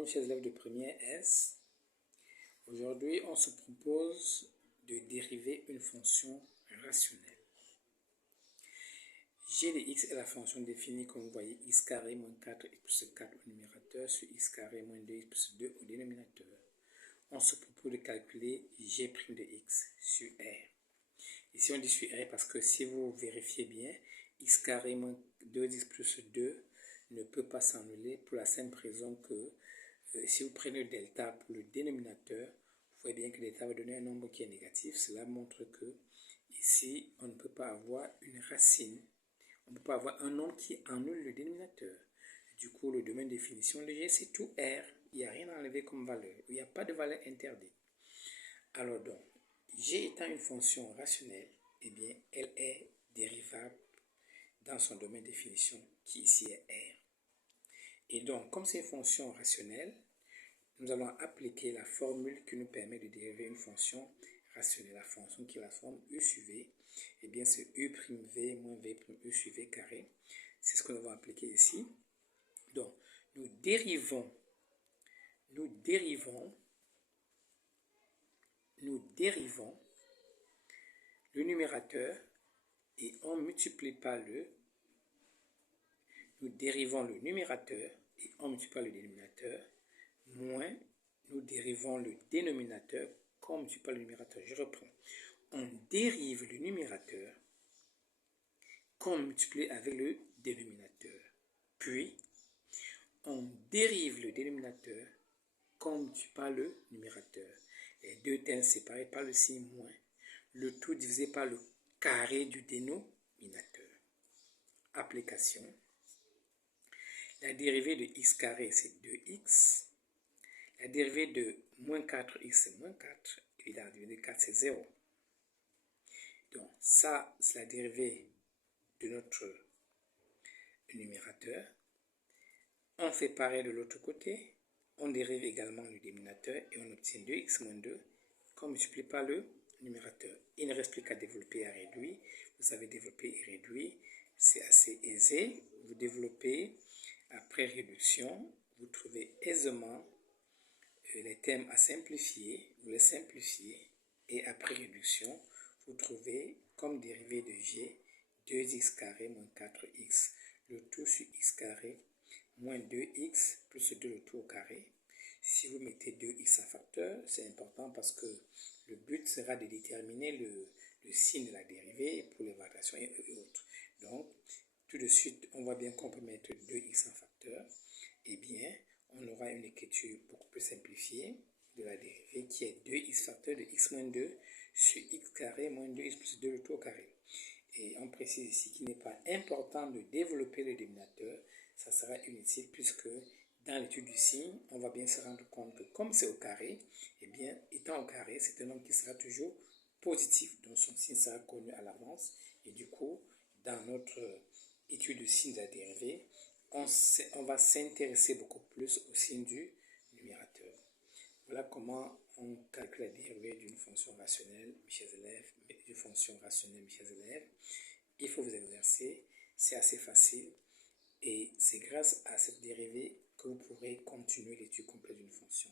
Bonjour chers élèves de première S. Aujourd'hui, on se propose de dériver une fonction rationnelle. G de x est la fonction définie comme vous voyez x carré moins 4x plus 4 au numérateur sur x carré moins 2x plus 2 au dénominateur. On se propose de calculer g' de x sur R. Ici on dit sur R parce que si vous vérifiez bien, x carré moins 2x plus 2 ne peut pas s'annuler pour la simple raison que si vous prenez le delta pour le dénominateur, vous voyez bien que delta va donner un nombre qui est négatif. Cela montre que ici, on ne peut pas avoir une racine. On ne peut pas avoir un nombre qui annule le dénominateur. Du coup, le domaine de définition de G, c'est tout R. Il n'y a rien à enlever comme valeur. Il n'y a pas de valeur interdite. Alors donc, G étant une fonction rationnelle, eh bien, elle est dérivable dans son domaine de définition qui ici est R. Et donc, comme c'est une fonction rationnelle, nous allons appliquer la formule qui nous permet de dériver une fonction rationnelle. La fonction qui est la forme U sur V, eh bien c'est U'(V moins V'(U sur V carré). C'est ce que nous allons appliquer ici. Donc, nous dérivons le numérateur et on multiplie par nous dérivons le numérateur et on multiplie par le dénominateur, moins nous dérivons le dénominateur qu'on multiplie par le numérateur. Je reprends. On dérive le numérateur qu'on multiplie avec le dénominateur. Puis, on dérive le dénominateur qu'on multiplie par le numérateur. Les deux termes séparés par le signe moins. Le tout divisé par le carré du dénominateur. Application. La dérivée de x carré, c'est 2x. La dérivée de moins 4x, c'est moins 4. Et la dérivée de 4, c'est 0. Donc, ça, c'est la dérivée de notre numérateur. On fait pareil de l'autre côté. On dérive également le dénominateur et on obtient 2x moins 2 qu'on multiplie par le numérateur. Il ne reste plus qu'à développer et à réduire. Vous savez développer et réduire, c'est assez aisé. Vous développez, après réduction, vous trouvez aisément les termes à simplifier. Vous les simplifiez et après réduction, vous trouvez comme dérivée de g 2x carré moins 4x, le tout sur x carré moins 2x plus 2 le tout au carré. Si vous mettez 2x en facteur, c'est important parce que le but sera de déterminer le signe de la dérivée pour l'évaluation et autres. Donc, tout de suite, on voit bien qu'on peut mettre 2x en facteur. Eh bien, on aura une écriture beaucoup plus simplifiée de la dérivée qui est 2x facteur de x moins 2 sur x carré moins 2x plus 2 le tout au carré. Et on précise ici qu'il n'est pas important de développer le dénominateur, ça sera inutile puisque dans l'étude du signe, on va bien se rendre compte que comme c'est au carré, eh bien, étant au carré, c'est un nombre qui sera toujours positif, donc son signe sera connu à l'avance. Et du coup, dans notre étude du signe de la dérivée, on va s'intéresser beaucoup plus au signe du numérateur. Voilà comment on calcule la dérivée d'une fonction rationnelle, mes chers élèves, Il faut vous exercer, c'est assez facile et c'est grâce à cette dérivée que vous pourrez continuer l'étude complète d'une fonction.